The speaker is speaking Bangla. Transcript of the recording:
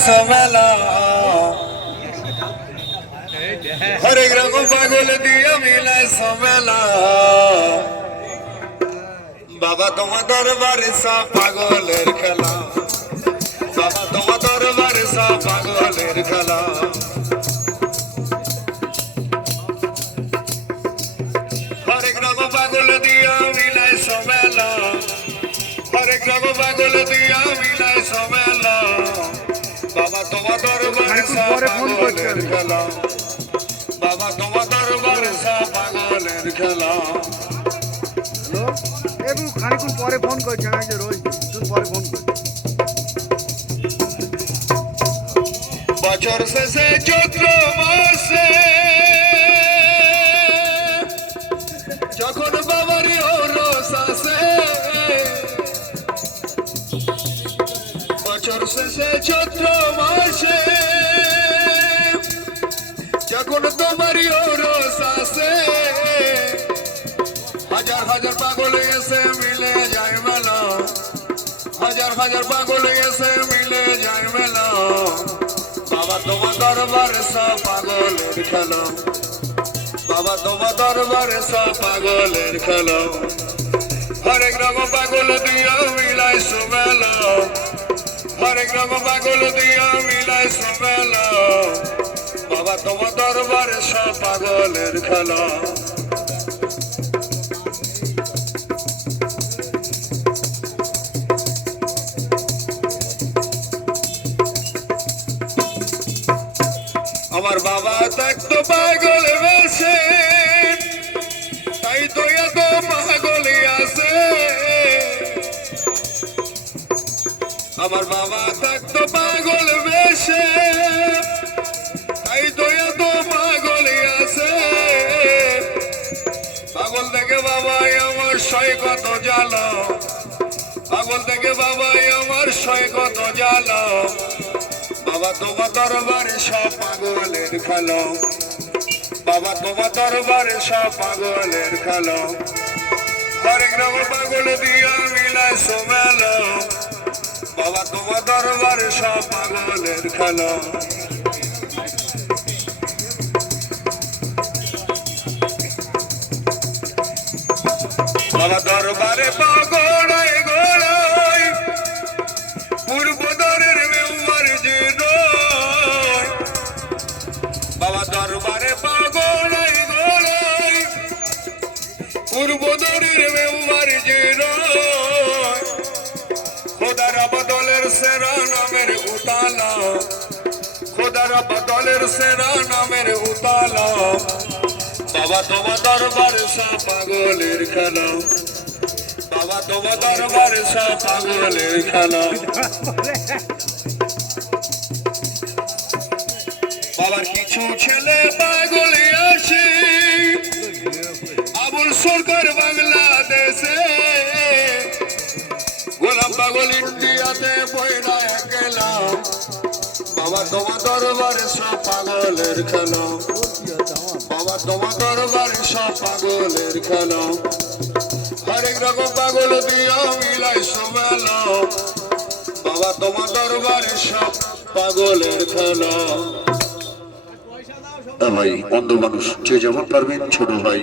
সমেলা হরেক রকম পাগল দিয়া মিলায় সমেলা বাবা তোমার দরবারে সব পাগলের খেলা বাবা তোমার দরবারে সব পাগলের খেলা হরেক রকম পাগল দিয়া মিলায় সমেলা হরেক রকম পাগল দিয়া মিলায় সমেলা বাবা তোমার দরবারে সব পাগলের খেলা বাবা তোমার দরবারে সব পাগলের খেলা একটু খানিকক্ষণ পরে ফোন করছে না যে রোজ পরে ফোন করছে বছর শেষে চৈত্র মাসে যখন বাবারি রস আসে বছর শেষে চৈত্র মাসে যখন তোমারই রস আসে হাজার হাজার পাগল এসে মিলে যায় মেলা হাজার হাজার পাগল এসে মিলে যায় মেলা বাবা তোমার দরবারে সব পাগলের খেলা বাবা তোমার দরবারে সব পাগলের খেলা হরেক রকম পাগল দিয়া মিলাই সুমেলা হরেক রকম পাগল দিয়া মিলাই সুমেলা বাবা তোমার দরবারে সব পাগলের খেলা আমার বাবা থাকতো পাগল বেশে তাই তো এত পাগলি আছে আমার বাবা থাকতো পাগল বেশে তাই তো এত পাগলি আছে পাগল থেকে বাবাই আমার সয় কত জ্বালা পাগল থেকে বাবাই আমার সয় কত জ্বালা বাবা তোমার দরবারে সব পাগলের খেলা বাবা তোমার দরবারে সব পাগলের খেলা হরেক রকম পাগল দিয়া মিলায় সোমেলা বাবা তোমার দরবারে সব পাগলের খেলা বাবা দরবারে পাগড়াই গোড়াই পূর্ব দরের মেউমার যে বাবা দরবারে পাগড়াই গোড়াই পূর্ব দরের মেউমার যে খোদার বদলের সেরা নামের উতালা খোদার বদলের সেরা নামের উতালা বাবা তোমার দরবারে সব পাগলের খেলা বাবা তোমার দরবারে সব পাগলের খেলা বাবার কিছু ছেলে পাগলে আছে আবুল সরকার বাংলাদেশে গোলাম পাগল ইন্ডিয়াতে পয়লা একলা বাবা তোমার দরবারে সব পাগলের খেলা বাবা তোমার দরবারে সব পাগলের খেলা হরেক রকম পাগল দিয়া মিলাই সমেলা বাবা তোমার দরবারে সব পাগলের খেলা ভাই অন্ধ মানুষ যে যেমন পারবেন ছোট ভাই